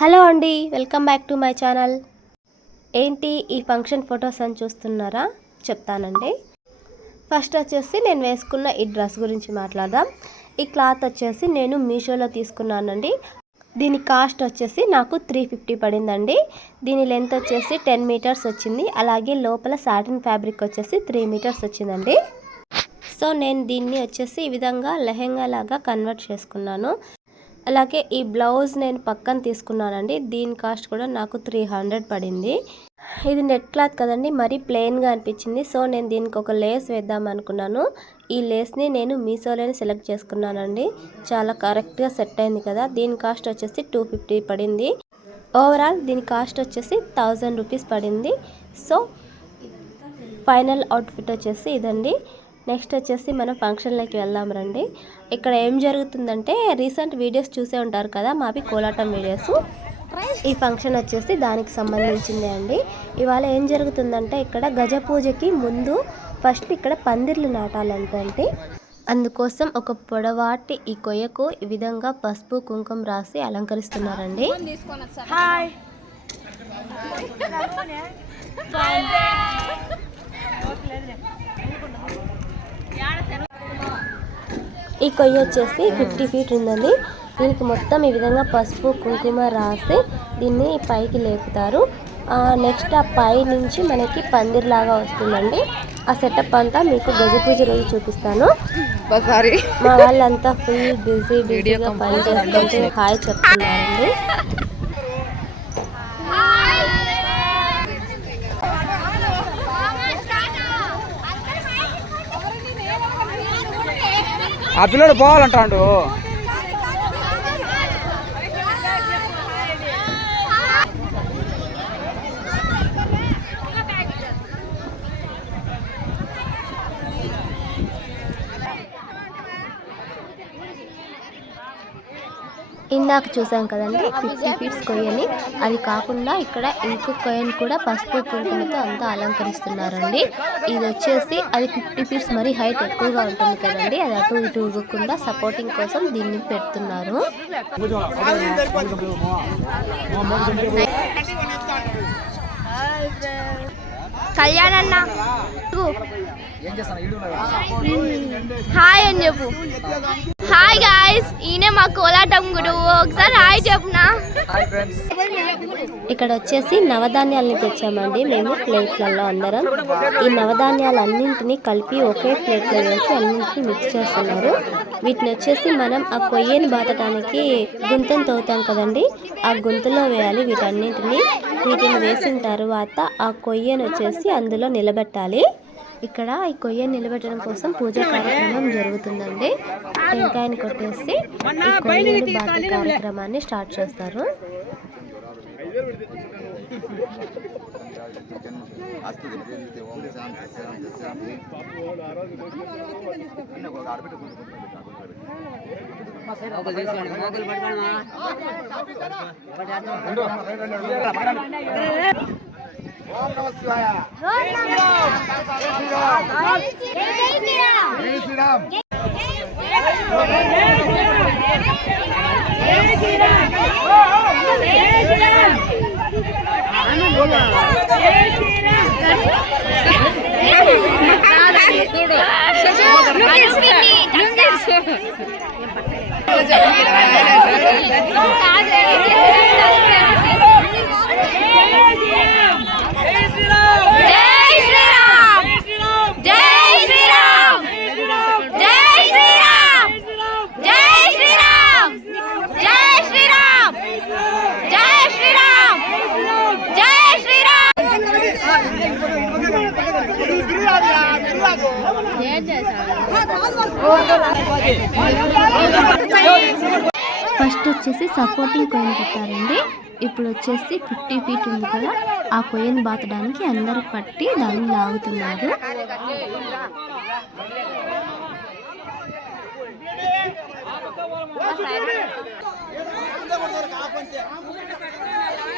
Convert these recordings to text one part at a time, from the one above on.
Hello అండి welcome back to my channel. ఏంటి ఈ ఫంక్షన్ ఫొటోస్ అని చూస్తున్నారా? చెప్తానండి. ఫస్ట్ వచ్చేసి నేను వేసుకున్న ఈ డ్రెస్ గురించి మాట్లాడదాం. ఈ క్లాత్ వచ్చేసి నేను మీషోలో తీసుకున్నానండి. దీని కాస్ట్ వచ్చేసి నాకు త్రీ ఫిఫ్టీ పడిందండి. దీని లెంత్ వచ్చేసి టెన్ మీటర్స్ వచ్చింది. అలాగే లోపల సాటిన్ ఫ్యాబ్రిక్ వచ్చేసి త్రీ మీటర్స్ వచ్చిందండి. సో నేను దీన్ని వచ్చేసి ఈ విధంగా లెహెంగా లాగా కన్వర్ట్ చేసుకున్నాను. అలాగే ఈ బ్లౌజ్ నేను పక్కన తీసుకున్నానండి. దీని కాస్ట్ కూడా నాకు త్రీ హండ్రెడ్ పడింది. ఇది నెట్ క్లాత్ కదండి మరీ ప్లెయిన్గా అనిపించింది. సో నేను దీనికి ఒక లేస్ వేద్దాం అనుకున్నాను. ఈ లేస్ని నేను మీషోలోనే సెలెక్ట్ చేసుకున్నానండి. చాలా కరెక్ట్గా సెట్ అయింది కదా. దీని కాస్ట్ వచ్చేసి టూ ఫిఫ్టీ పడింది. ఓవరాల్ దీని కాస్ట్ వచ్చేసి థౌజండ్ రూపీస్ పడింది. సో ఫైనల్ అవుట్ఫిట్ వచ్చేసి ఇదండి. నెక్స్ట్ వచ్చేసి మనం ఫంక్షన్లోకి వెళ్దాం రండి. ఇక్కడ ఏం జరుగుతుందంటే రీసెంట్ వీడియోస్ చూసే ఉంటారు కదా మావి కోలాటం వీడియోస్. ఈ ఫంక్షన్ వచ్చేసి దానికి సంబంధించిందే అండి. ఇవాళ ఏం జరుగుతుందంటే ఇక్కడ గజ పూజకి ముందు ఫస్ట్ ఇక్కడ పందిర్లు నాటాలంటే అందుకోసం ఒక పొడవాటి ఈ కొయ్యకు ఈ విధంగా పసుపు కుంకుమ రాసి అలంకరిస్తున్నారండి. ఈ కొయ్య వచ్చేసి ఫిఫ్టీ ఫీట్ ఉందండి. దీనికి మొత్తం ఈ విధంగా పసుపు కుంకుమ రాసి దీన్ని పైకి లేపుతారు. నెక్స్ట్ ఆ పై నుంచి మనకి పందిర్లాగా వస్తుందండి. ఆ సెటప్ అంతా మీకు గజ పూజ రోజు చూపిస్తాను. మా వాళ్ళంతా ఫుల్ బిజీ బిజీగా పని చేసుకుంటూ హాయ్ చెప్తున్నారండి. ఆ పిల్లడు పోవాలంటాడు. ఇందాక చూసాం కదండి ఫిఫ్టీ ఫీట్స్ కొయ్యని. అది కాకుండా ఇక్కడ ఇంకొక కొయ్యని కూడా పసుపు కుంకుమతో అంతా అలంకరిస్తున్నారండి. ఇది వచ్చేసి అది ఫిఫ్టీ ఫీట్స్ మరి హైట్ ఎక్కువగా ఉంటుంది కదండి. అది అటు ఇటు ఊగకుండా సపోర్టింగ్ కోసం దీన్ని పెడుతున్నారు. కళ్యాణ్ అన్న హాయ్ అని చెప్పు. హాయ్ గాయస్ ఈయనే మా కోలాటం గురువు ఒకసారి హాయ్ చెప్పునా? ఇక్కడ వచ్చేసి నవధాన్యాలని తెచ్చామండి మేము ప్లేట్లలో అందరం. ఈ నవధాన్యాలన్నింటినీ కలిపి ఒకే ప్లేట్లో వేసి అన్నింటినీ మిక్స్ చేస్తున్నారు. వీటిని వచ్చేసి మనం ఆ కొయ్యని బాతటానికి గుంతను తవ్వుతాం కదండి. ఆ గుంతలో వేయాలి వీటన్నింటినీ. వీటిని వేసిన తర్వాత ఆ కొయ్యను వచ్చేసి అందులో నిలబెట్టాలి. ఇక్కడ ఈ కొయ్యను నిలబెట్టడం కోసం పూజా కార్యక్రమం జరుగుతుందండి. టెంకాయని కొట్టేసి ఈ కొయ్యని బాత కార్యక్రమాన్ని స్టార్ట్ చేస్తారు. Look at me. ไม่ได้ ఫస్ట్ వచ్చేసి సపోర్టింగ్ కొయ్యను పెట్టారండి ఇప్పుడు వచ్చేసి ఫిఫ్టీ ఫీట్ ఉంది కదా ఆ కొయ్యను బాతడానికి అందరు పట్టి దాన్ని లాగుతున్నారు.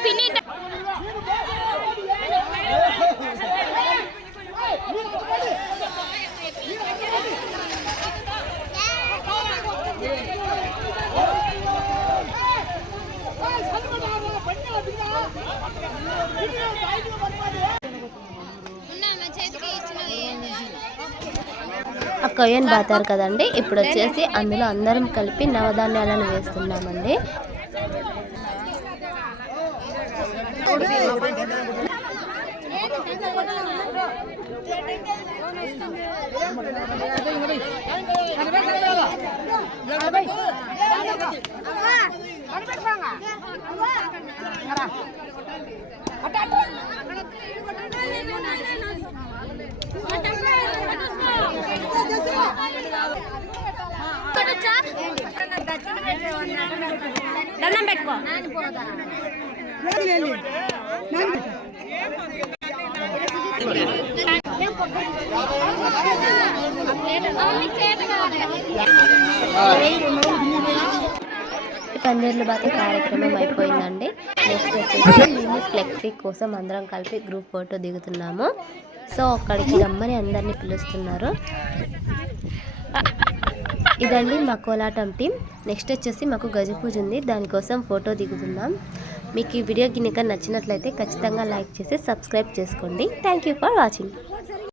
ఫినిట్ కొయ్యని బాతారు కదండి ఇప్పుడు వచ్చేసి అందులో అందరం కలిపి నవధాన్యాలను వేస్తున్నామండి దండం పెట్టుకో. పందిర్లు బాత కార్యక్రమం అయిపోయిందండి. నెక్స్ట్ వచ్చేసి మేము ఫ్లెక్సీ కోసం అందరం కలిపి గ్రూప్ ఫోటో దిగుతున్నాము. సో అక్కడికి రమ్మని అందరినీ పిలుస్తున్నారు. ఇదండి మా కోలాటం టీం. నెక్స్ట్ వచ్చేసి మాకు గజ పూజ ఉంది. దానికోసం ఫోటో దిగుతున్నాం. మీకు ఈ వీడియో గిన్నెక నచ్చినట్లయితే ఖచ్చితంగా లైక్ చేసి సబ్స్క్రైబ్ చేసుకోండి. Thank you for watching